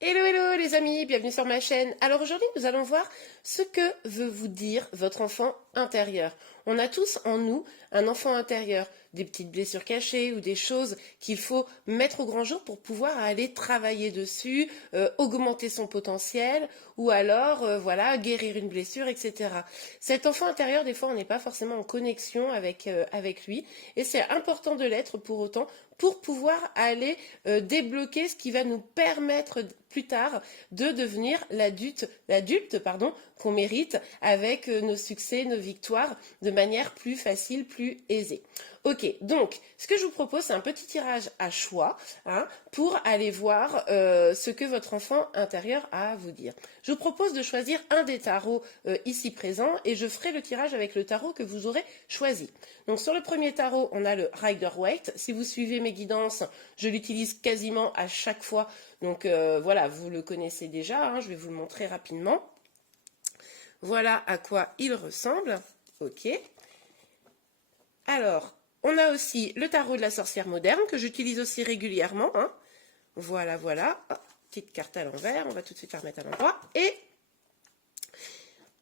Hello hello les amis, bienvenue sur ma chaîne. Alors aujourd'hui nous allons voir ce que veut vous dire votre enfant intérieur. On a tous en nous un enfant intérieur, des petites blessures cachées ou des choses qu'il faut mettre au grand jour pour pouvoir aller travailler dessus, augmenter son potentiel ou alors voilà guérir une blessure, etc. Cet enfant intérieur, des fois on n'est pas forcément en connexion avec lui et c'est important de l'être pour autant pour pouvoir aller débloquer ce qui va nous permettre plus tard de devenir l'adulte pardon, qu'on mérite avec nos succès, nos victoires de manière plus facile, plus aisée. Ok, donc ce que je vous propose, c'est un petit tirage à choix pour aller voir ce que votre enfant intérieur a à vous dire. Je vous propose de choisir un des tarots ici présents et je ferai le tirage avec le tarot que vous aurez choisi. Donc sur le premier tarot, on a le Rider-Waite. Si vous suivez mes guidances, je l'utilise quasiment à chaque fois. Donc voilà, vous le connaissez déjà, je vais vous le montrer rapidement. Voilà à quoi il ressemble. Ok. Alors, on a aussi le tarot de la sorcière moderne que j'utilise aussi régulièrement. Voilà, voilà. Oh, petite carte à l'envers, on va tout de suite la remettre à l'endroit. Et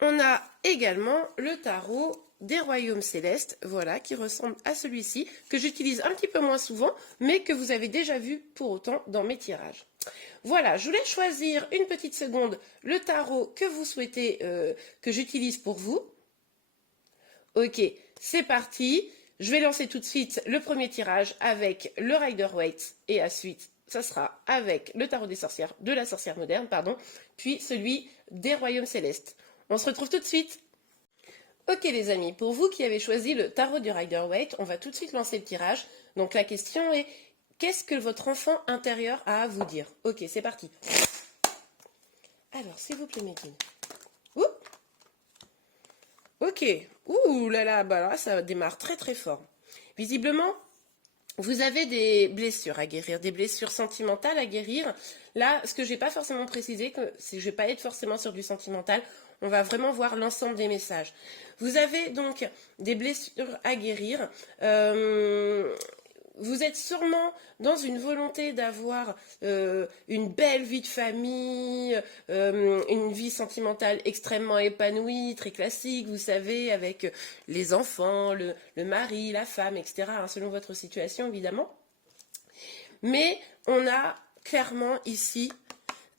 on a également le tarot des royaumes célestes, voilà, qui ressemble à celui-ci, que j'utilise un petit peu moins souvent, mais que vous avez déjà vu pour autant dans mes tirages. Voilà, je voulais choisir une petite seconde le tarot que vous souhaitez que j'utilise pour vous. Ok, c'est parti. Je vais lancer tout de suite le premier tirage avec le Rider-Waite et ensuite, ça sera avec le tarot des sorcières, de la sorcière moderne, pardon, puis celui des royaumes célestes. On se retrouve tout de suite. Ok les amis, pour vous qui avez choisi le tarot du Rider-Waite, on va tout de suite lancer le tirage. Donc la question est, qu'est-ce que votre enfant intérieur a à vous dire? Ok, c'est parti. Alors, s'il vous plaît, Médine. Ouh. Ok. Ouh là là, bah là, ça démarre très très fort. Visiblement, vous avez des blessures à guérir, des blessures sentimentales à guérir. Là, ce que je n'ai pas forcément précisé, c'est que je ne vais pas être forcément sur du sentimental. On va vraiment voir l'ensemble des messages. Vous avez donc des blessures à guérir. Vous êtes sûrement dans une volonté d'avoir une belle vie de famille, une vie sentimentale extrêmement épanouie, très classique, vous savez, avec les enfants, le mari, la femme, etc., selon votre situation évidemment. Mais on a clairement ici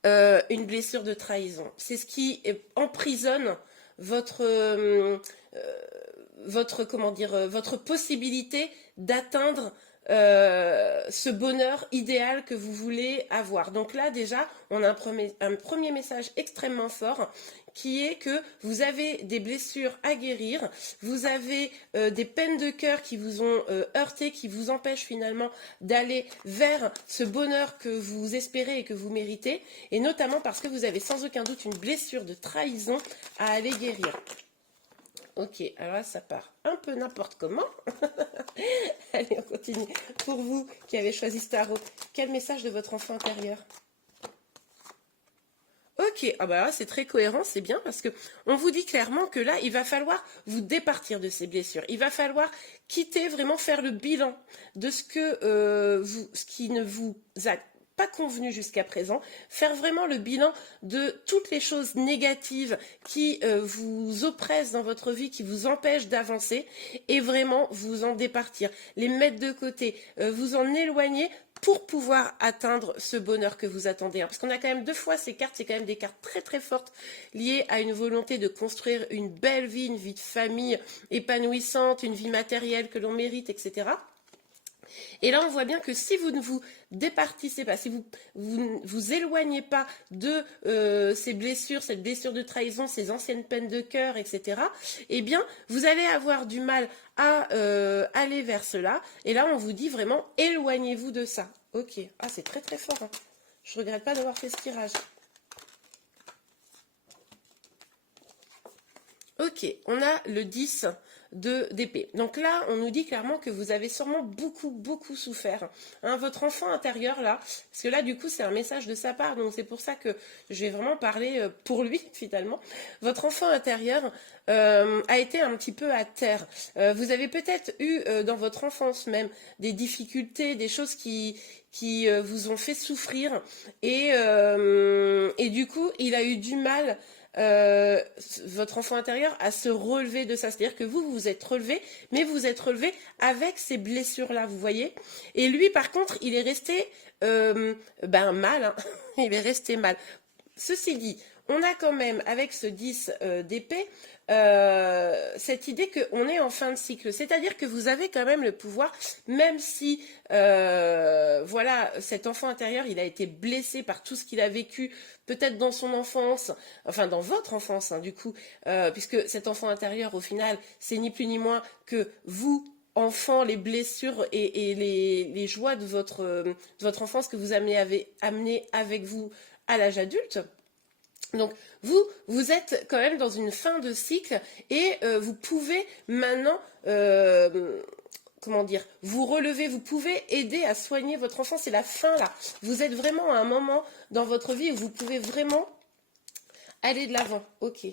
une blessure de trahison. C'est ce qui emprisonne votre possibilité d'atteindre ce bonheur idéal que vous voulez avoir. Donc là déjà, on a un premier message extrêmement fort qui est que vous avez des blessures à guérir, vous avez des peines de cœur qui vous ont heurté, qui vous empêchent finalement d'aller vers ce bonheur que vous espérez et que vous méritez, et notamment parce que vous avez sans aucun doute une blessure de trahison à aller guérir. Ok, alors là, ça part un peu n'importe comment. Allez, on continue. Pour vous qui avez choisi ce tarot, quel message de votre enfant intérieur? Ok, ah bah là c'est très cohérent, c'est bien parce que on vous dit clairement que là il va falloir vous départir de ces blessures. Il va falloir quitter, vraiment faire le bilan de ce qui ne vous a pas convenu jusqu'à présent, faire vraiment le bilan de toutes les choses négatives qui vous oppressent dans votre vie, qui vous empêchent d'avancer et vraiment vous en départir, les mettre de côté, vous en éloigner pour pouvoir atteindre ce bonheur que vous attendez. Parce qu'on a quand même deux fois ces cartes, c'est quand même des cartes très très fortes liées à une volonté de construire une belle vie, une vie de famille épanouissante, une vie matérielle que l'on mérite, etc. Et là, on voit bien que si vous ne vous départissez pas, si vous vous éloignez pas de ces blessures, cette blessure de trahison, ces anciennes peines de cœur, etc., eh bien, vous allez avoir du mal à aller vers cela. Et là, on vous dit vraiment, éloignez-vous de ça. Ok. Ah, c'est très très fort. Je regrette pas d'avoir fait ce tirage. Ok, on a le 10 d'épée. Donc là, on nous dit clairement que vous avez sûrement beaucoup souffert. Votre enfant intérieur là, parce que là du coup c'est un message de sa part, donc c'est pour ça que je vais vraiment parler pour lui finalement. Votre enfant intérieur a été un petit peu à terre. Vous avez peut-être eu dans votre enfance même des difficultés, des choses qui vous ont fait souffrir et Et du coup, il a eu du mal, votre enfant intérieur, à se relever de ça. C'est-à-dire que vous vous êtes relevé, mais vous êtes relevé avec ces blessures-là, vous voyez. Et lui, par contre, il est resté mal, hein. Il est resté mal. Ceci dit, on a quand même, avec ce 10 d'épée, cette idée qu'on est en fin de cycle. C'est-à-dire que vous avez quand même le pouvoir, même si, voilà, cet enfant intérieur, il a été blessé par tout ce qu'il a vécu, peut-être dans son enfance, enfin dans votre enfance, hein, du coup, puisque cet enfant intérieur, au final, c'est ni plus ni moins que vous, enfant, les blessures et les joies de votre enfance que vous amenez avec vous à l'âge adulte. Donc vous êtes quand même dans une fin de cycle et vous pouvez maintenant, comment dire, vous relever, vous pouvez aider à soigner votre enfant. C'est la fin là. Vous êtes vraiment à un moment dans votre vie où vous pouvez vraiment aller de l'avant. Ok.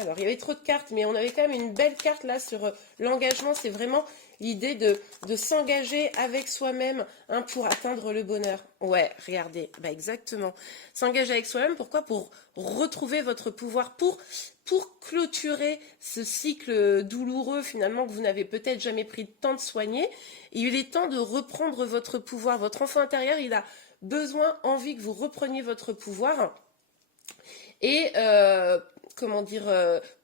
Alors, il y avait trop de cartes, mais on avait quand même une belle carte là sur l'engagement. C'est vraiment l'idée de s'engager avec soi-même, hein, pour atteindre le bonheur. Ouais, regardez, bah exactement. S'engager avec soi-même, pourquoi? Pour retrouver votre pouvoir, pour clôturer ce cycle douloureux finalement que vous n'avez peut-être jamais pris le temps de soigner. Il est temps de reprendre votre pouvoir. Votre enfant intérieur, il a besoin, envie que vous repreniez votre pouvoir. Et comment dire,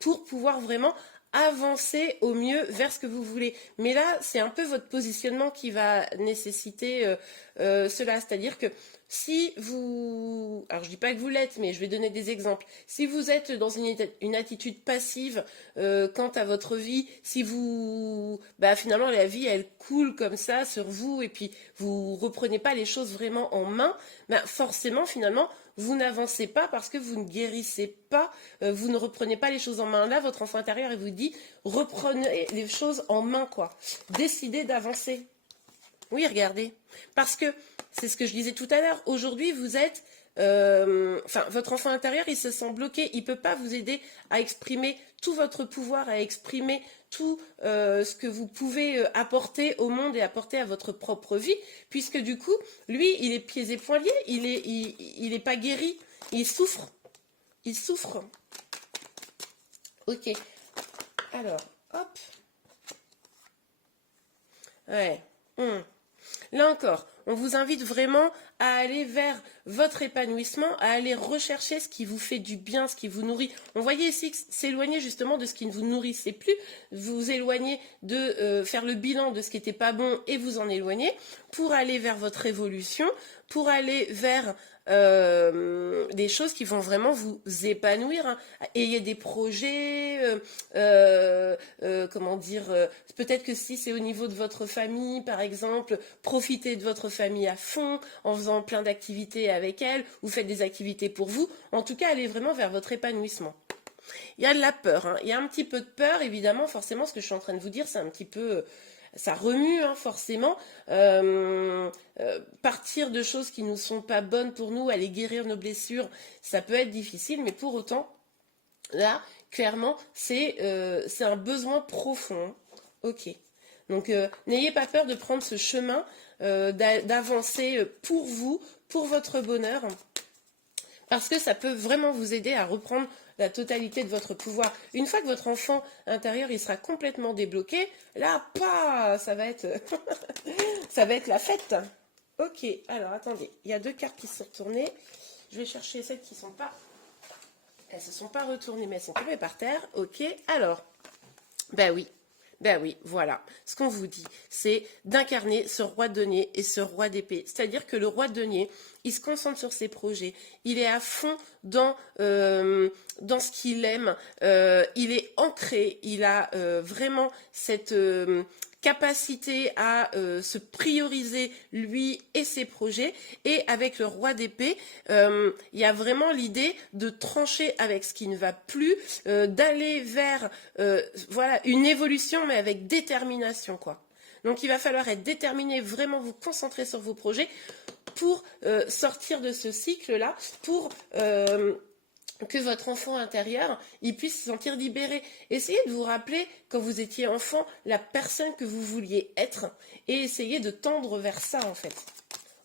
pour pouvoir vraiment avancer au mieux vers ce que vous voulez. Mais là, c'est un peu votre positionnement qui va nécessiter cela. C'est-à-dire que si vous... Alors, je dis pas que vous l'êtes, mais je vais donner des exemples. Si vous êtes dans une attitude passive quant à votre vie, si vous... Bah, finalement, la vie, elle coule comme ça sur vous, et puis vous reprenez pas les choses vraiment en main, bah, forcément, finalement, vous n'avancez pas parce que vous ne guérissez pas, vous ne reprenez pas les choses en main. Là, votre enfant intérieur, il vous dit, reprenez les choses en main, quoi. Décidez d'avancer. Oui, regardez. Parce que, c'est ce que je disais tout à l'heure, aujourd'hui, vous êtes... votre enfant intérieur, il se sent bloqué, il ne peut pas vous aider à exprimer tout votre pouvoir, à exprimer tout ce que vous pouvez apporter au monde et apporter à votre propre vie, puisque du coup, lui, il est pieds et poings liés, il est pas guéri, il souffre. Il souffre. Ok. Alors, hop. Ouais. Là encore, on vous invite vraiment à aller vers votre épanouissement, à aller rechercher ce qui vous fait du bien, ce qui vous nourrit. On voyait ici s'éloigner justement de ce qui ne vous nourrissait plus, vous éloigner de faire le bilan de ce qui n'était pas bon et vous en éloigner pour aller vers votre évolution, pour aller vers des choses qui vont vraiment vous épanouir, hein. Ayez des projets, comment dire, peut-être que si c'est au niveau de votre famille, par exemple, profitez de votre famille à fond, en faisant plein d'activités avec elle, ou faites des activités pour vous. En tout cas, allez vraiment vers votre épanouissement. Il y a de la peur, hein. Il y a un petit peu de peur, évidemment, forcément, ce que je suis en train de vous dire, c'est un petit peu... ça remue, hein, forcément. Partir de choses qui ne sont pas bonnes pour nous, aller guérir nos blessures, ça peut être difficile, mais pour autant, là, clairement, c'est un besoin profond. Ok. Donc, n'ayez pas peur de prendre ce chemin, d'avancer pour vous, pour votre bonheur, parce que ça peut vraiment vous aider à reprendre la totalité de votre pouvoir. Une fois que votre enfant intérieur il sera complètement débloqué, là, ça va être ça va être la fête. Ok, alors attendez, il y a deux cartes qui sont retournées. Je vais chercher celles qui sont pas... Elles se sont pas retournées, mais elles sont tombées par terre. Ok, alors, ben oui, voilà. Ce qu'on vous dit, c'est d'incarner ce roi de denier et ce roi d'épée. C'est-à-dire que le roi de denier, il se concentre sur ses projets. Il est à fond dans ce qu'il aime. Il est ancré. Il a vraiment cette capacité à se prioriser lui et ses projets. Et avec le roi d'épée, il y a vraiment l'idée de trancher avec ce qui ne va plus, d'aller vers voilà, une évolution, mais avec détermination, quoi. Donc il va falloir être déterminé, vraiment vous concentrer sur vos projets pour sortir de ce cycle-là, pour que votre enfant intérieur il puisse se sentir libéré. Essayez de vous rappeler, quand vous étiez enfant, la personne que vous vouliez être, et essayez de tendre vers ça, en fait.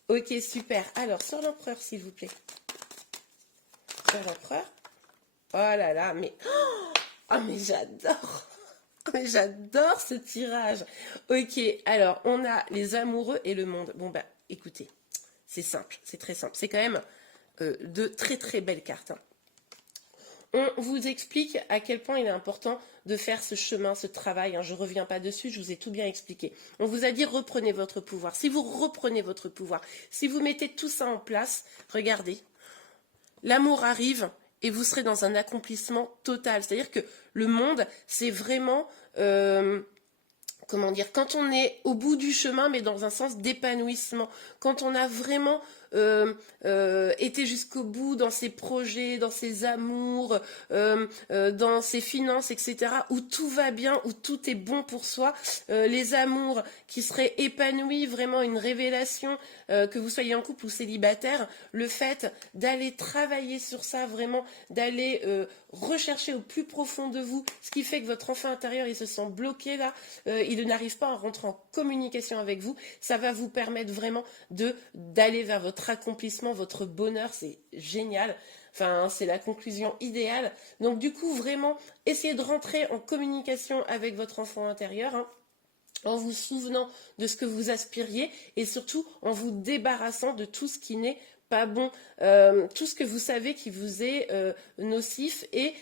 Ok, super. Alors, sur l'empereur, s'il vous plaît. l'empereur. Oh là là, mais... Oh, mais j'adore. Mais j'adore ce tirage. Ok, alors, on a les amoureux et le monde. Bon, bah, écoutez, c'est simple, c'est très simple. C'est quand même de très très belles cartes, hein. On vous explique à quel point il est important de faire ce chemin, ce travail, hein. Je ne reviens pas dessus, je vous ai tout bien expliqué. On vous a dit reprenez votre pouvoir. Si vous reprenez votre pouvoir, si vous mettez tout ça en place, regardez, l'amour arrive et vous serez dans un accomplissement total. C'est-à-dire que le monde, c'est vraiment... comment dire, quand on est au bout du chemin, mais dans un sens d'épanouissement, quand on a vraiment été jusqu'au bout dans ses projets, dans ses amours, dans ses finances, etc., où tout va bien, où tout est bon pour soi, les amours qui seraient épanouis, vraiment une révélation, que vous soyez en couple ou célibataire, le fait d'aller travailler sur ça, vraiment, d'aller rechercher au plus profond de vous, ce qui fait que votre enfant intérieur, il se sent bloqué là, il n'arrive pas à rentrer en communication avec vous, ça va vous permettre vraiment d'aller vers votre accomplissement, votre bonheur, c'est génial. Enfin, c'est la conclusion idéale. Donc du coup, vraiment, essayez de rentrer en communication avec votre enfant intérieur, hein, en vous souvenant de ce que vous aspiriez et surtout en vous débarrassant de tout ce qui n'est pas bon, tout ce que vous savez qui vous est nocif et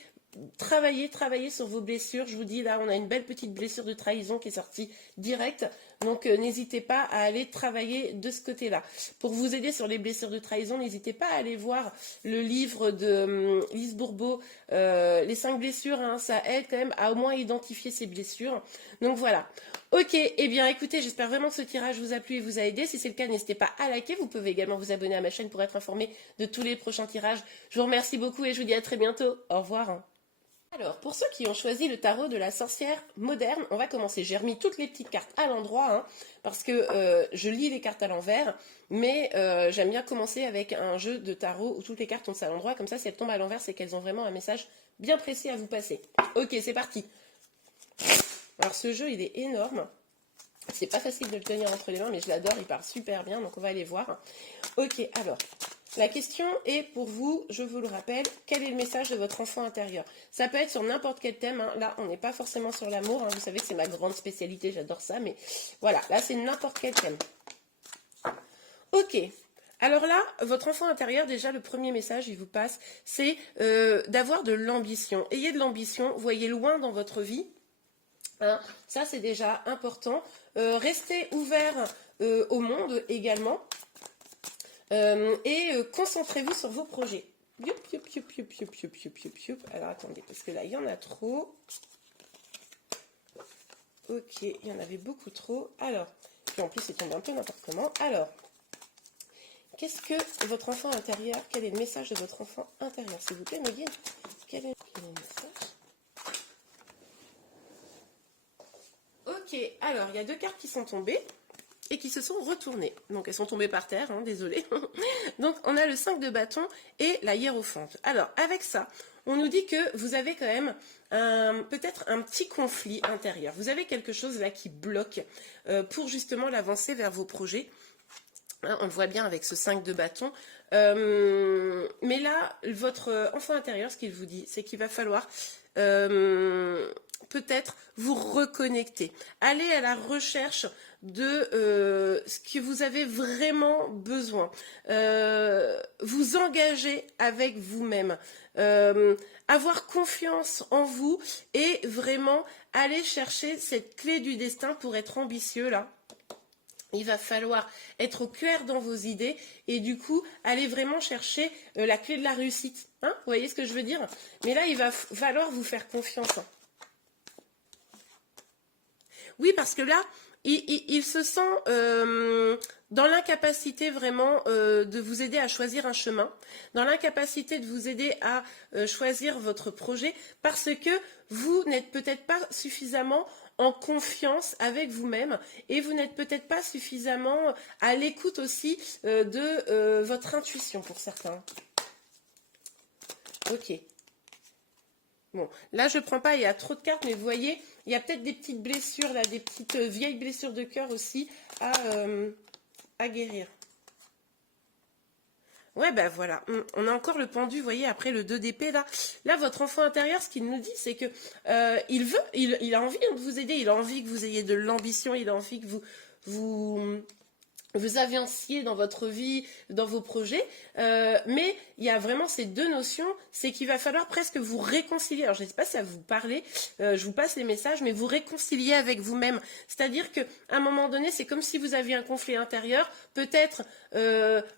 travaillez sur vos blessures. Je vous dis, là, on a une belle petite blessure de trahison qui est sortie directe. Donc, n'hésitez pas à aller travailler de ce côté-là. Pour vous aider sur les blessures de trahison, n'hésitez pas à aller voir le livre de Lise Bourbeau, Les 5 blessures, hein, ça aide quand même à au moins identifier ces blessures. Donc, voilà. Ok, eh bien, écoutez, j'espère vraiment que ce tirage vous a plu et vous a aidé. Si c'est le cas, n'hésitez pas à liker. Vous pouvez également vous abonner à ma chaîne pour être informé de tous les prochains tirages. Je vous remercie beaucoup et je vous dis à très bientôt. Au revoir. Alors, pour ceux qui ont choisi le tarot de la sorcière moderne, on va commencer. J'ai remis toutes les petites cartes à l'endroit, hein, parce que je lis les cartes à l'envers, mais j'aime bien commencer avec un jeu de tarot où toutes les cartes sont à l'endroit, comme ça, si elles tombent à l'envers, c'est qu'elles ont vraiment un message bien précis à vous passer. Ok, c'est parti. Alors, ce jeu, il est énorme. C'est pas facile de le tenir entre les mains, mais je l'adore, il part super bien, donc on va aller voir. Ok, alors... La question est pour vous, je vous le rappelle, quel est le message de votre enfant intérieur? Ça peut être sur n'importe quel thème, hein. Là on n'est pas forcément sur l'amour, hein. Vous savez que c'est ma grande spécialité, j'adore ça, mais voilà, là c'est n'importe quel thème. Ok, alors là, votre enfant intérieur, déjà le premier message, il vous passe, c'est d'avoir de l'ambition. Ayez de l'ambition, voyez loin dans votre vie, hein. Ça c'est déjà important. Restez ouvert au monde également. Et concentrez-vous sur vos projets. Alors attendez, parce que là, il y en a trop. Ok, il y en avait beaucoup trop. Alors, puis en plus, c'est tombé un peu n'importe comment. Alors, qu'est-ce que votre enfant intérieur, quel est le message de votre enfant intérieur? S'il vous plaît, me dites, quel est le message? Ok, alors, il y a deux cartes qui sont tombées et qui se sont retournées. Donc elles sont tombées par terre, hein, désolé. Donc on a le 5 de bâton et la hiérophante. Alors avec ça, on nous dit que vous avez quand même peut-être un petit conflit intérieur. Vous avez quelque chose là qui bloque pour justement l'avancée vers vos projets. Hein, on le voit bien avec ce 5 de bâton. Mais là, votre enfant intérieur, ce qu'il vous dit, c'est qu'il va falloir... peut-être vous reconnecter. Allez à la recherche de ce que vous avez vraiment besoin. Vous engager avec vous-même. Avoir confiance en vous et vraiment aller chercher cette clé du destin pour être ambitieux là. Il va falloir être au clair dans vos idées et du coup aller vraiment chercher la clé de la réussite. Hein, vous voyez ce que je veux dire? Mais là, il va falloir vous faire confiance. Oui, parce que là, il se sent dans l'incapacité vraiment de vous aider à choisir un chemin, dans l'incapacité de vous aider à choisir votre projet, parce que vous n'êtes peut-être pas suffisamment en confiance avec vous-même et vous n'êtes peut-être pas suffisamment à l'écoute aussi de votre intuition pour certains. Ok. Bon, là je ne prends pas, il y a trop de cartes, mais vous voyez, il y a peut-être des petites blessures, là, des petites vieilles blessures de cœur aussi à guérir. Ouais, ben voilà, on a encore le pendu, vous voyez, après le 2 d'épée, là. Là, votre enfant intérieur, ce qu'il nous dit, c'est que il a envie de vous aider, il a envie que vous ayez de l'ambition, il a envie que vous, vous avanciez dans votre vie, dans vos projets, mais il y a vraiment ces deux notions, c'est qu'il va falloir presque vous réconcilier. Alors je ne sais pas si ça vous parler, je vous passe les messages, mais vous réconcilier avec vous-même. C'est-à-dire qu'à un moment donné, c'est comme si vous aviez un conflit intérieur, peut-être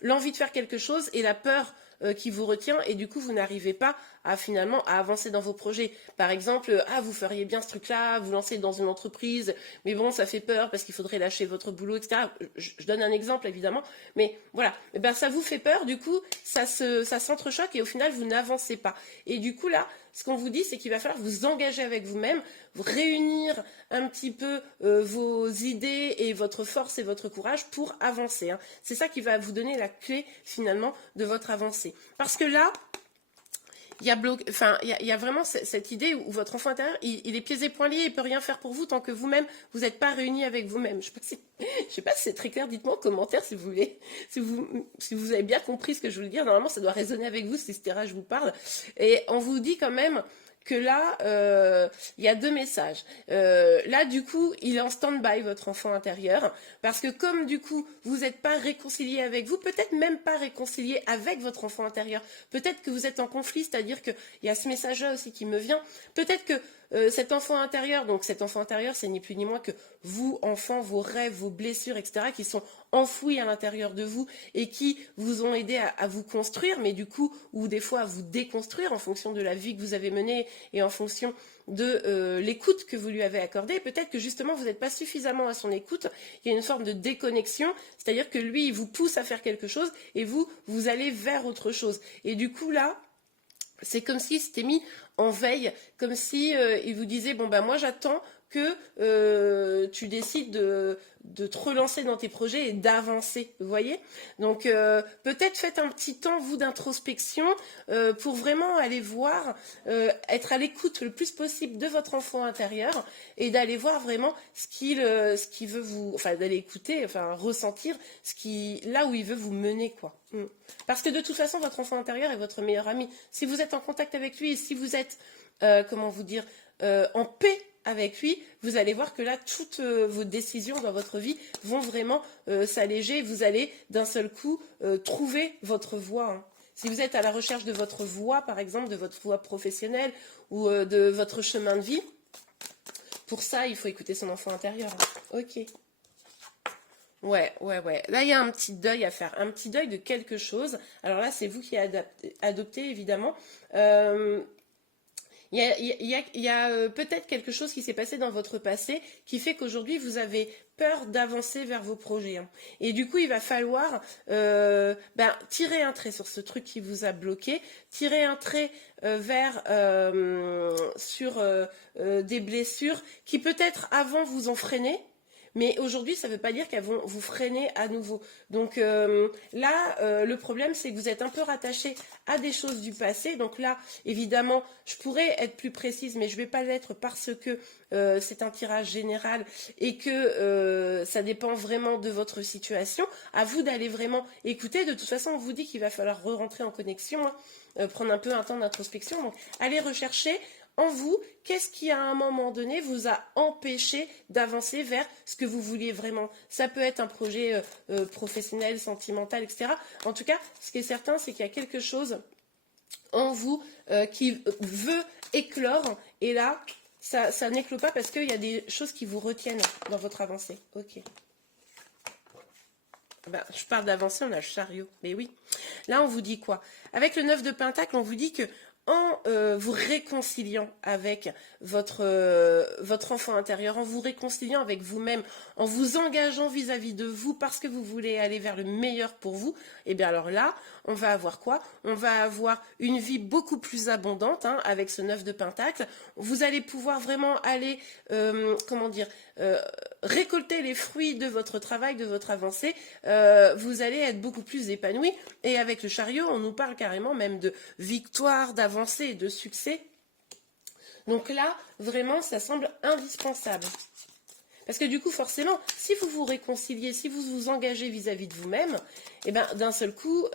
l'envie de faire quelque chose et la peur qui vous retient, et du coup vous n'arrivez pas à finalement à avancer dans vos projets. Par exemple, vous feriez bien ce truc-là, vous lancez dans une entreprise, mais bon, ça fait peur parce qu'il faudrait lâcher votre boulot, etc. Je donne un exemple évidemment, mais voilà, eh ben, ça vous fait peur, du coup, ça s'entrechoque et au final vous n'avancez pas. Et du coup là, ce qu'on vous dit, c'est qu'il va falloir vous engager avec vous-même, vous réunir un petit peu vos idées et votre force et votre courage pour avancer, hein. C'est ça qui va vous donner la clé finalement de votre avancée. Parce que là, il y a vraiment cette idée où votre enfant intérieur, il est pieds et poings liés, il peut rien faire pour vous tant que vous-même, vous n'êtes pas réunis avec vous-même. Je sais pas si c'est très clair, dites-moi en commentaire si vous voulez, si vous avez bien compris ce que je veux dire. Normalement, ça doit résonner avec vous si ce terrain je vous parle. Et on vous dit quand même que là, il y a deux messages. Là, du coup, il est en stand-by, votre enfant intérieur, parce que comme, du coup, vous n'êtes pas réconcilié avec vous, peut-être même pas réconcilié avec votre enfant intérieur, peut-être que vous êtes en conflit, c'est-à-dire qu'il y a ce message-là aussi qui me vient, peut-être que cet enfant intérieur, donc cet enfant intérieur, c'est ni plus ni moins que vous, enfants, vos rêves, vos blessures, etc., qui sont enfouis à l'intérieur de vous et qui vous ont aidé à vous construire, mais du coup, ou des fois à vous déconstruire en fonction de la vie que vous avez menée et en fonction de l'écoute que vous lui avez accordée. Peut-être que justement, vous n'êtes pas suffisamment à son écoute, il y a une forme de déconnexion, c'est-à-dire que lui, il vous pousse à faire quelque chose et vous allez vers autre chose. Et du coup, là, c'est comme s'il s'était mis en veille, comme si il vous disait bon ben moi j'attends que tu décides de te relancer dans tes projets et d'avancer, vous voyez. Donc peut-être faites un petit temps vous d'introspection pour vraiment aller voir, être à l'écoute le plus possible de votre enfant intérieur et d'aller voir vraiment ce qu'il veut vous, enfin d'aller écouter, enfin ressentir là où il veut vous mener quoi. Parce que de toute façon, votre enfant intérieur est votre meilleur ami. Si vous êtes en contact avec lui et si vous êtes, comment vous dire, en paix avec lui, vous allez voir que là, toutes vos décisions dans votre vie vont vraiment s'alléger. Vous allez d'un seul coup trouver votre voie, hein. Si vous êtes à la recherche de votre voie, par exemple, de votre voie professionnelle ou de votre chemin de vie, pour ça, il faut écouter son enfant intérieur, hein. Ok. Ouais. Là, il y a un petit deuil à faire, un petit deuil de quelque chose. Alors là, c'est vous qui adoptez, évidemment. Il y a peut-être quelque chose qui s'est passé dans votre passé qui fait qu'aujourd'hui, vous avez peur d'avancer vers vos projets, hein. Et du coup, il va falloir tirer un trait sur ce truc qui vous a bloqué, tirer un trait sur des blessures qui peut-être avant vous ont freiné. Mais aujourd'hui, ça ne veut pas dire qu'elles vont vous freiner à nouveau. Donc là, le problème, c'est que vous êtes un peu rattaché à des choses du passé. Donc là, évidemment, je pourrais être plus précise, mais je ne vais pas l'être parce que c'est un tirage général et que ça dépend vraiment de votre situation. À vous d'aller vraiment écouter. De toute façon, on vous dit qu'il va falloir re-rentrer en connexion, hein, prendre un peu un temps d'introspection. Donc, allez rechercher en vous, qu'est-ce qui à un moment donné vous a empêché d'avancer vers ce que vous vouliez vraiment. Ça peut être un projet professionnel, sentimental, etc. En tout cas, ce qui est certain, c'est qu'il y a quelque chose en vous qui veut éclore, et là, ça n'éclot pas parce qu'il y a des choses qui vous retiennent dans votre avancée. Ok. Je parle d'avancée, on a le chariot, mais oui. Là, on vous dit quoi? Avec le 9 de Pentacle, on vous dit que en vous réconciliant avec votre enfant intérieur, en vous réconciliant avec vous-même, en vous engageant vis-à-vis de vous parce que vous voulez aller vers le meilleur pour vous, et bien alors là, on va avoir quoi? On va avoir une vie beaucoup plus abondante, hein, avec ce 9 de Pentacle. Vous allez pouvoir vraiment aller, récolter les fruits de votre travail, de votre avancée. Vous allez être beaucoup plus épanoui. Et avec le chariot, on nous parle carrément même de victoire, d'avancée et de succès. Donc là, vraiment, ça semble indispensable. Parce que du coup, forcément, si vous vous réconciliez, si vous vous engagez vis-à-vis de vous-même, et ben d'un seul coup,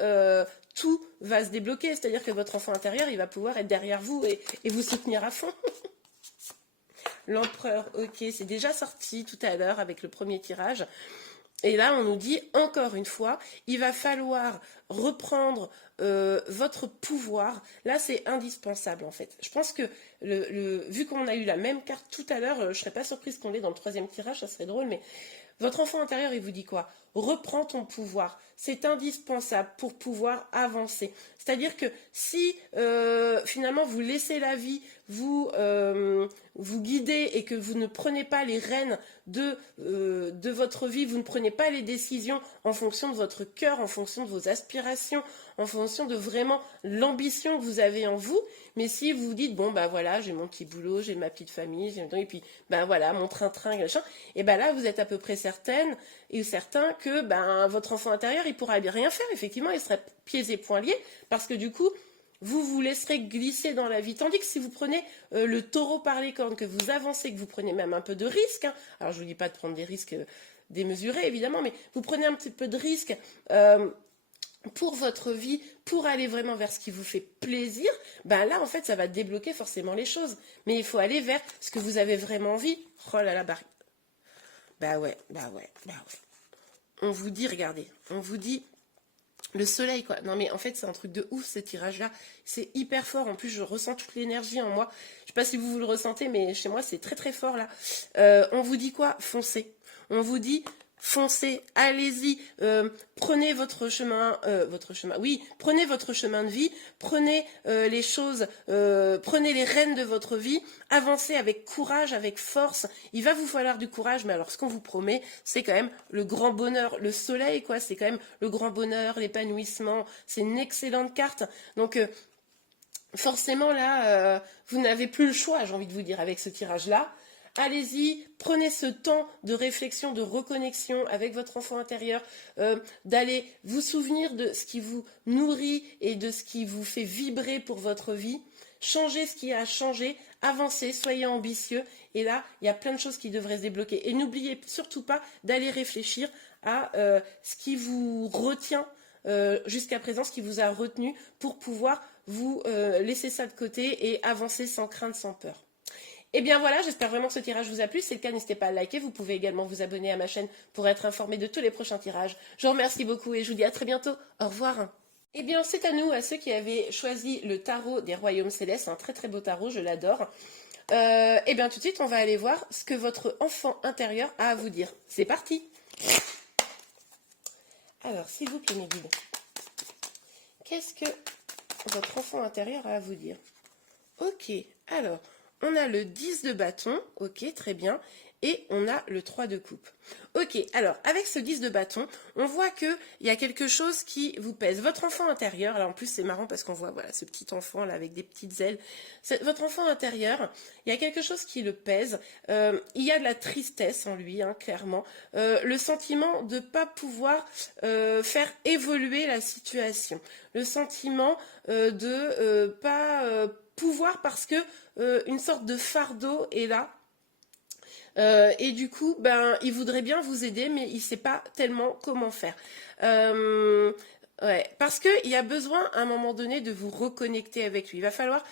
tout va se débloquer. C'est-à-dire que votre enfant intérieur, il va pouvoir être derrière vous et vous soutenir à fond. L'empereur, ok, c'est déjà sorti tout à l'heure avec le premier tirage. Et là, on nous dit, encore une fois, il va falloir reprendre votre pouvoir. Là, c'est indispensable, en fait. Je pense que, vu qu'on a eu la même carte tout à l'heure, je ne serais pas surprise qu'on l'ait dans le troisième tirage, ça serait drôle, mais votre enfant intérieur, il vous dit quoi? Reprends ton pouvoir. C'est indispensable pour pouvoir avancer. C'est-à-dire que si finalement vous laissez la vie vous guider et que vous ne prenez pas les rênes de votre vie, vous ne prenez pas les décisions en fonction de votre cœur, en fonction de vos aspirations, en fonction de vraiment l'ambition que vous avez en vous, mais si vous vous dites, bon, bah voilà, j'ai mon petit boulot, j'ai ma petite famille, et puis, bah voilà, mon train-train, machin, et bah là, vous êtes à peu près certaine et certain que ben, votre enfant intérieur, il pourra rien faire, effectivement, il serait pieds et poings liés, parce que du coup, vous vous laisserez glisser dans la vie. Tandis que si vous prenez le taureau par les cornes, que vous avancez, que vous prenez même un peu de risque, hein, alors je ne vous dis pas de prendre des risques démesurés, évidemment, mais vous prenez un petit peu de risque pour votre vie, pour aller vraiment vers ce qui vous fait plaisir, ben là, en fait, ça va débloquer forcément les choses. Mais il faut aller vers ce que vous avez vraiment envie. Oh là là, bah ouais. On vous dit, regardez, on vous dit le soleil, quoi. Non, mais en fait, c'est un truc de ouf, ce tirage-là. C'est hyper fort. En plus, je ressens toute l'énergie en moi. Je sais pas si vous le ressentez, mais chez moi, c'est très, très fort, là. On vous dit quoi? Foncez. On vous dit, foncez, allez-y, prenez votre chemin, oui, prenez votre chemin de vie, prenez les choses, prenez les rênes de votre vie, avancez avec courage, avec force. Il va vous falloir du courage, mais alors ce qu'on vous promet, c'est quand même le grand bonheur, le soleil, quoi, c'est quand même le grand bonheur, l'épanouissement, c'est une excellente carte. Donc, forcément, là, vous n'avez plus le choix, j'ai envie de vous dire, avec ce tirage-là. Allez-y, prenez ce temps de réflexion, de reconnexion avec votre enfant intérieur, d'aller vous souvenir de ce qui vous nourrit et de ce qui vous fait vibrer pour votre vie. Changez ce qui a changé, avancez, soyez ambitieux. Et là, il y a plein de choses qui devraient se débloquer. Et n'oubliez surtout pas d'aller réfléchir à ce qui vous retient jusqu'à présent, ce qui vous a retenu pour pouvoir vous laisser ça de côté et avancer sans crainte, sans peur. Et bien voilà, j'espère vraiment que ce tirage vous a plu. Si c'est le cas, n'hésitez pas à liker. Vous pouvez également vous abonner à ma chaîne pour être informé de tous les prochains tirages. Je vous remercie beaucoup et je vous dis à très bientôt. Au revoir. Eh bien, c'est à nous, à ceux qui avaient choisi le tarot des royaumes célestes. Un très très beau tarot, je l'adore. Eh bien, tout de suite, on va aller voir ce que votre enfant intérieur a à vous dire. C'est parti. Alors, s'il vous plaît, mes guides, qu'est-ce que votre enfant intérieur a à vous dire? Ok, alors... on a le 10 de bâton, ok, très bien, et on a le 3 de coupe. Ok, alors, avec ce 10 de bâton, on voit qu'il y a quelque chose qui vous pèse. Votre enfant intérieur, là en plus c'est marrant parce qu'on voit voilà, ce petit enfant là avec des petites ailes. Votre enfant intérieur, il y a quelque chose qui le pèse. Il y a de la tristesse en lui, hein, clairement. Le sentiment de ne pas pouvoir faire évoluer la situation. Le sentiment de pas pouvoir parce que une sorte de fardeau est là. Et du coup, ben, il voudrait bien vous aider, mais il ne sait pas tellement comment faire. Ouais, parce qu'il y a besoin, à un moment donné, de vous reconnecter avec lui. Il va falloir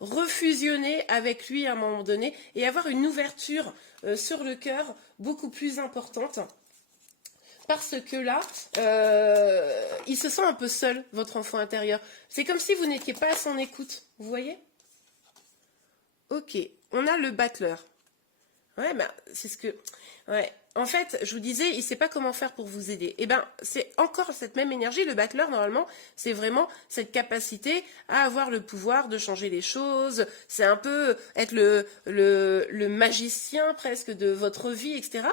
refusionner avec lui à un moment donné et avoir une ouverture sur le cœur beaucoup plus importante. Parce que là, il se sent un peu seul, votre enfant intérieur. C'est comme si vous n'étiez pas à son écoute. Vous voyez? Ok, on a le battleur. Ouais, bah, c'est ce que... Ouais. En fait, je vous disais, il ne sait pas comment faire pour vous aider. Et ben, c'est encore cette même énergie. Le battleur, normalement, c'est vraiment cette capacité à avoir le pouvoir de changer les choses. C'est un peu être le magicien presque de votre vie, etc.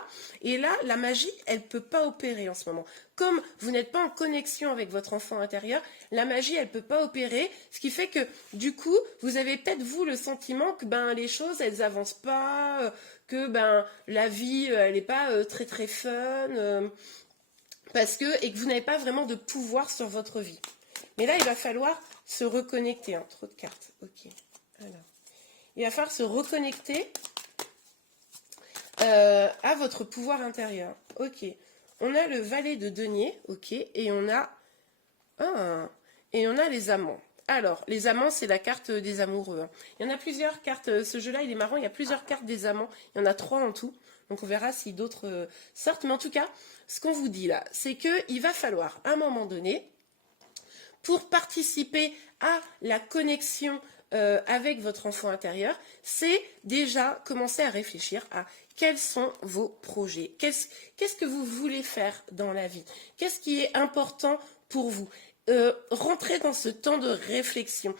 Et là, la magie, elle ne peut pas opérer en ce moment. Comme vous n'êtes pas en connexion avec votre enfant intérieur, la magie, elle ne peut pas opérer. Ce qui fait que, du coup, vous avez peut-être, vous, le sentiment que ben, les choses, elles n'avancent pas... que ben la vie elle n'est pas très très fun parce que et que vous n'avez pas vraiment de pouvoir sur votre vie. Mais là il va falloir se reconnecter, hein, trop de cartes. Ok. Alors, il va falloir se reconnecter à votre pouvoir intérieur. Ok. On a le valet de denier, ok, et on a Ah, et on a les amants. Alors, les amants, c'est la carte des amoureux, hein. Il y en a plusieurs cartes. Ce jeu-là, il est marrant. Il y a plusieurs cartes des amants. Il y en a 3 en tout. Donc, on verra si d'autres sortent. Mais en tout cas, ce qu'on vous dit là, c'est qu'il va falloir, à un moment donné, pour participer à la connexion avec votre enfant intérieur, c'est déjà commencer à réfléchir à quels sont vos projets, qu'est-ce que vous voulez faire dans la vie, qu'est-ce qui est important pour vous. Rentrez dans ce temps de réflexion.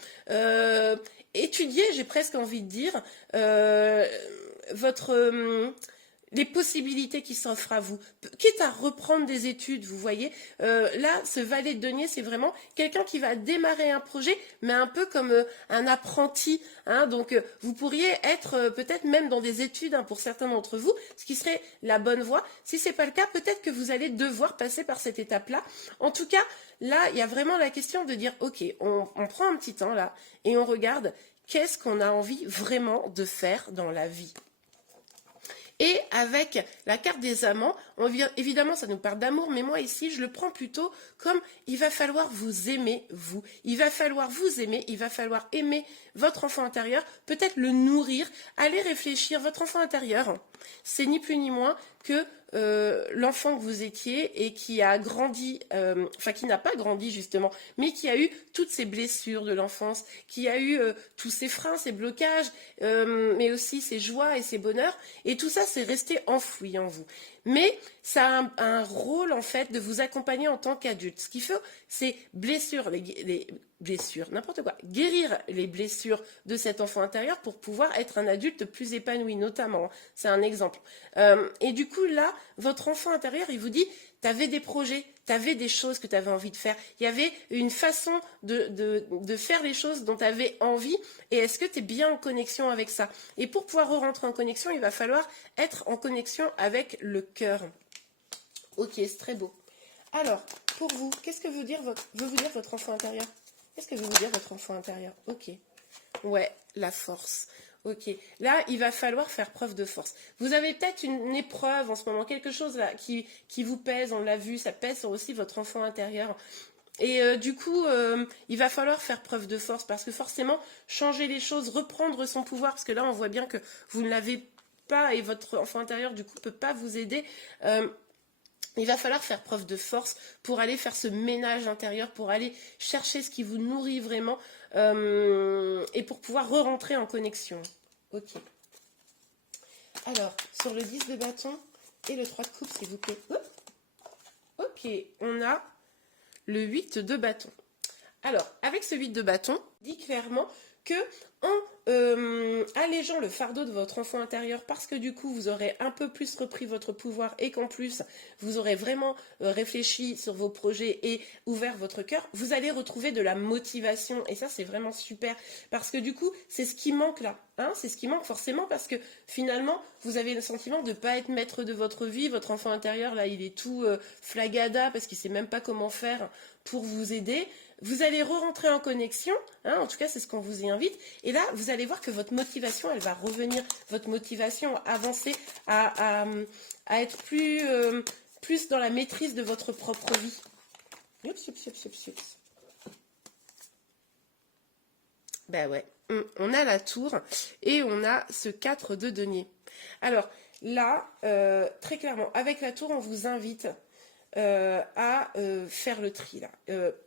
Étudiez, j'ai presque envie de dire, votre les possibilités qui s'offrent à vous, quitte à reprendre des études, vous voyez. Là, ce valet de denier, c'est vraiment quelqu'un qui va démarrer un projet, mais un peu comme un apprenti, hein. Donc, vous pourriez être peut-être même dans des études, hein, pour certains d'entre vous, ce qui serait la bonne voie. Si c'est pas le cas, peut-être que vous allez devoir passer par cette étape-là. En tout cas, là, il y a vraiment la question de dire, ok, on prend un petit temps là, et on regarde qu'est-ce qu'on a envie vraiment de faire dans la vie. Et avec la carte des amants, évidemment, ça nous parle d'amour, mais moi ici, je le prends plutôt comme il va falloir vous aimer, vous. Il va falloir vous aimer, il va falloir aimer votre enfant intérieur, peut-être le nourrir, aller réfléchir. Votre enfant intérieur, c'est ni plus ni moins que l'enfant que vous étiez et qui a grandi, enfin qui n'a pas grandi justement, mais qui a eu toutes ces blessures de l'enfance, qui a eu tous ces freins, ces blocages, mais aussi ses joies et ses bonheurs, et tout ça c'est resté enfoui en vous. Mais ça a un rôle en fait de vous accompagner en tant qu'adulte. Ce qu'il faut, c'est les blessures, n'importe quoi, guérir les blessures de cet enfant intérieur pour pouvoir être un adulte plus épanoui, notamment. C'est un exemple. Et du coup, là, votre enfant intérieur, il vous dit, tu avais des projets, tu avais des choses que tu avais envie de faire. Il y avait une façon de faire les choses dont tu avais envie. Et est-ce que tu es bien en connexion avec ça? Et pour pouvoir rentrer en connexion, il va falloir être en connexion avec le cœur. Ok, c'est très beau. Alors, pour vous, qu'est-ce que veut vous dire votre enfant intérieur? Qu'est-ce que veut vous dire votre enfant intérieur? Ok. Ouais, la force. Ok. Là, il va falloir faire preuve de force. Vous avez peut-être une épreuve en ce moment, quelque chose là qui vous pèse, on l'a vu, ça pèse sur aussi votre enfant intérieur. Et du coup, il va falloir faire preuve de force parce que forcément, changer les choses, reprendre son pouvoir, parce que là, on voit bien que vous ne l'avez pas et votre enfant intérieur, du coup, ne peut pas vous aider. Il va falloir faire preuve de force pour aller faire ce ménage intérieur, pour aller chercher ce qui vous nourrit vraiment et pour pouvoir re-rentrer en connexion. Ok. Alors, sur le 10 de bâton et le 3 de coupe, s'il vous plaît. Ok, on a le 8 de bâton. Alors, avec ce 8 de bâton, dit clairement que en allégeant le fardeau de votre enfant intérieur, parce que du coup vous aurez un peu plus repris votre pouvoir et qu'en plus vous aurez vraiment réfléchi sur vos projets et ouvert votre cœur, vous allez retrouver de la motivation. Et ça c'est vraiment super, parce que du coup c'est ce qui manque là, hein, c'est ce qui manque forcément, parce que finalement vous avez le sentiment de ne pas être maître de votre vie. Votre enfant intérieur là il est tout flagada parce qu'il ne sait même pas comment faire pour vous aider. Vous allez re-rentrer en connexion, hein, en tout cas c'est ce qu'on vous y invite, et là vous allez voir que votre motivation elle va revenir, votre motivation à avancer, à être plus dans la maîtrise de votre propre vie. Oups, oups, oups, oups, oups. Ben ouais, on a la tour et on a ce 4 de denier. Alors là, très clairement, avec la tour on vous invite à faire le tri là.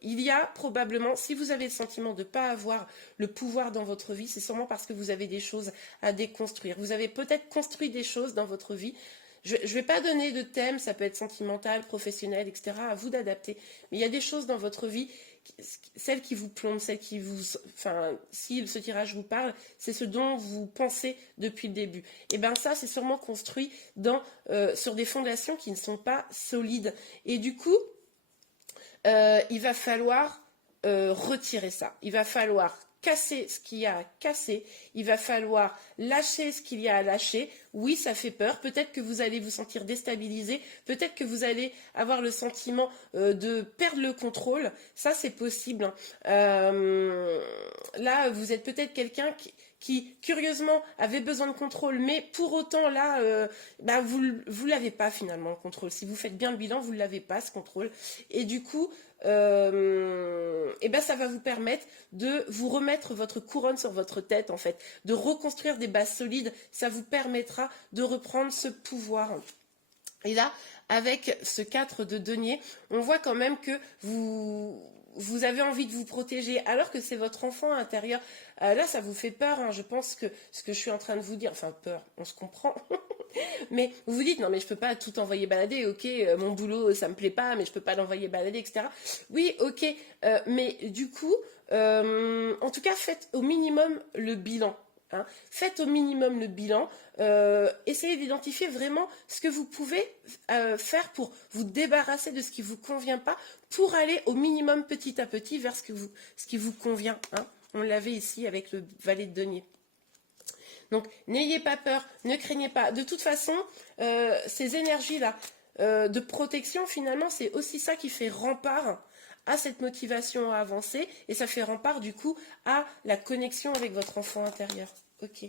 Il y a probablement, si vous avez le sentiment de ne pas avoir le pouvoir dans votre vie, c'est sûrement parce que vous avez des choses à déconstruire. Vous avez peut-être construit des choses dans votre vie. Je ne vais pas donner de thème, ça peut être sentimental, professionnel, etc. À vous d'adapter. Mais il y a des choses dans votre vie, celles qui vous plombent, celles qui vous... Enfin, si ce tirage vous parle, c'est ce dont vous pensez depuis le début. Et bien ça, c'est sûrement construit sur des fondations qui ne sont pas solides. Et du coup, il va falloir retirer ça. Il va falloir casser ce qu'il y a à casser, il va falloir lâcher ce qu'il y a à lâcher. Oui, ça fait peur, peut-être que vous allez vous sentir déstabilisé, peut-être que vous allez avoir le sentiment de perdre le contrôle, ça c'est possible. Là, vous êtes peut-être quelqu'un qui, curieusement, avait besoin de contrôle, mais pour autant, là, vous l'avez pas finalement, le contrôle. Si vous faites bien le bilan, vous ne l'avez pas, ce contrôle. Et du coup, et ben ça va vous permettre de vous remettre votre couronne sur votre tête, en fait, de reconstruire des bases solides. Ça vous permettra de reprendre ce pouvoir. Et là, avec ce 4 de denier, on voit quand même que vous avez envie de vous protéger, alors que c'est votre enfant intérieur. Là, ça vous fait peur, hein. Je pense que ce que je suis en train de vous dire, enfin peur, on se comprend, mais vous vous dites, non mais je peux pas tout envoyer balader, ok, mon boulot, ça me plaît pas, mais je peux pas l'envoyer balader, etc. Oui, ok, mais du coup, en tout cas, faites au minimum le bilan. Hein. Faites au minimum le bilan, essayez d'identifier vraiment ce que vous pouvez faire pour vous débarrasser de ce qui ne vous convient pas, pour aller au minimum petit à petit vers ce qui vous convient. Hein. On l'avait ici avec le valet de denier. Donc n'ayez pas peur, ne craignez pas. De toute façon, ces énergies-là de protection, finalement, c'est aussi ça qui fait rempart à cette motivation à avancer, et ça fait rempart du coup à la connexion avec votre enfant intérieur. Ok.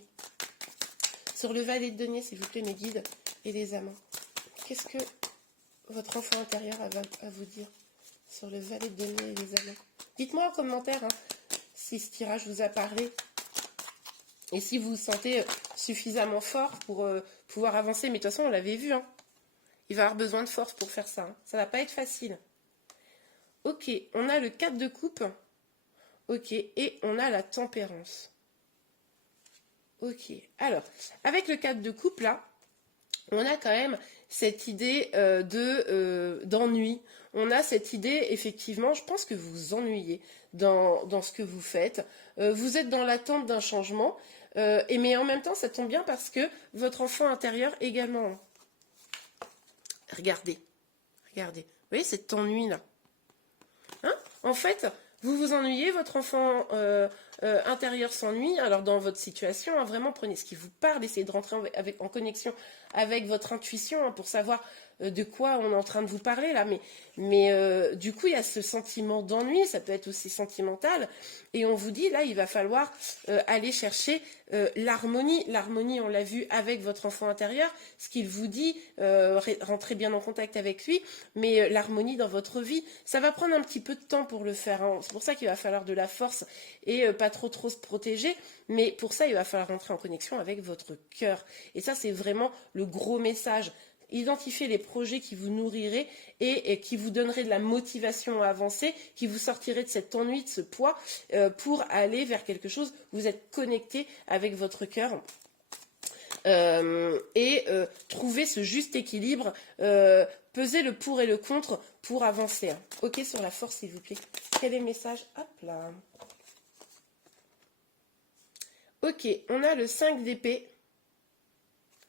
Sur le valet de denier, s'il vous plaît, mes guides et les amants, qu'est-ce que votre enfant intérieur a à vous dire sur le valet de denier et les amants? Dites-moi en commentaire, hein, si ce tirage vous a parlé et si vous vous sentez suffisamment fort pour pouvoir avancer. Mais de toute façon, on l'avait vu, hein. Il va avoir besoin de force pour faire ça. Hein. Ça va pas être facile. Ok, on a le 4 de coupe. Ok, et on a la tempérance. Ok, alors, avec le 4 de coupe, là, on a quand même cette idée d'ennui. On a cette idée, effectivement, je pense que vous vous ennuyez dans ce que vous faites. Vous êtes dans l'attente d'un changement, mais en même temps, ça tombe bien parce que votre enfant intérieur également. Regardez, regardez. Vous voyez cet ennui-là, hein? En fait, vous vous ennuyez, votre enfant intérieur s'ennuie. Alors dans votre situation, hein, vraiment prenez ce qui vous parle, essayez de rentrer en connexion avec votre intuition, hein, pour savoir de quoi on est en train de vous parler là. Mais du coup, il y a ce sentiment d'ennui, ça peut être aussi sentimental. Et on vous dit, là, il va falloir aller chercher l'harmonie. L'harmonie, on l'a vu avec votre enfant intérieur, ce qu'il vous dit, rentrez bien en contact avec lui, mais l'harmonie dans votre vie, ça va prendre un petit peu de temps pour le faire. Hein. C'est pour ça qu'il va falloir de la force et pas trop se protéger, mais pour ça, il va falloir rentrer en connexion avec votre cœur. Et ça, c'est vraiment le gros message. Identifiez les projets qui vous nourriraient et qui vous donneraient de la motivation à avancer, qui vous sortiraient de cet ennui, de ce poids, pour aller vers quelque chose. Vous êtes connecté avec votre cœur. Trouver ce juste équilibre, peser le pour et le contre pour avancer. Hein. Ok, sur la force, s'il vous plaît. Quel est le message? Hop là. Ok, on a le 5 d'épée.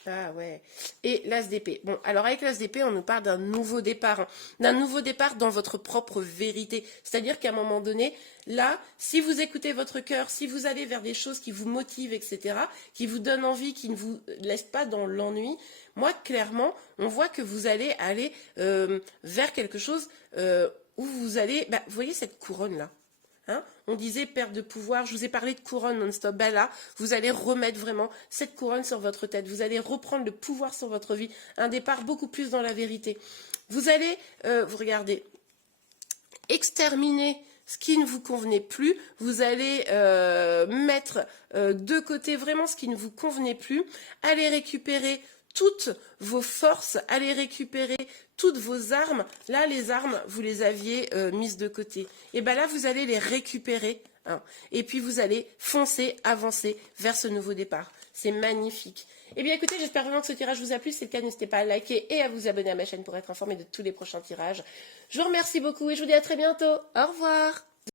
Ah ouais. Et l'as d'épée. Bon, alors avec l'as d'épée, on nous parle d'un nouveau départ. Hein. D'un nouveau départ dans votre propre vérité. C'est-à-dire qu'à un moment donné, là, si vous écoutez votre cœur, si vous allez vers des choses qui vous motivent, etc., qui vous donnent envie, qui ne vous laissent pas dans l'ennui, moi, clairement, on voit que vous allez aller vers quelque chose où vous allez... Bah, vous voyez cette couronne-là? Hein, on disait perte de pouvoir, je vous ai parlé de couronne non-stop. Ben là, vous allez remettre vraiment cette couronne sur votre tête. Vous allez reprendre le pouvoir sur votre vie. Un départ beaucoup plus dans la vérité. Vous allez, vous regardez, exterminer ce qui ne vous convenait plus. Vous allez mettre de côté vraiment ce qui ne vous convenait plus. Allez récupérer toutes vos forces, allez récupérer toutes vos armes. Là, les armes, vous les aviez mises de côté. Et bien là, vous allez les récupérer. Hein. Et puis, vous allez foncer, avancer vers ce nouveau départ. C'est magnifique. Eh bien, écoutez, j'espère vraiment que ce tirage vous a plu. Si c'est le cas, n'hésitez pas à liker et à vous abonner à ma chaîne pour être informé de tous les prochains tirages. Je vous remercie beaucoup et je vous dis à très bientôt. Au revoir.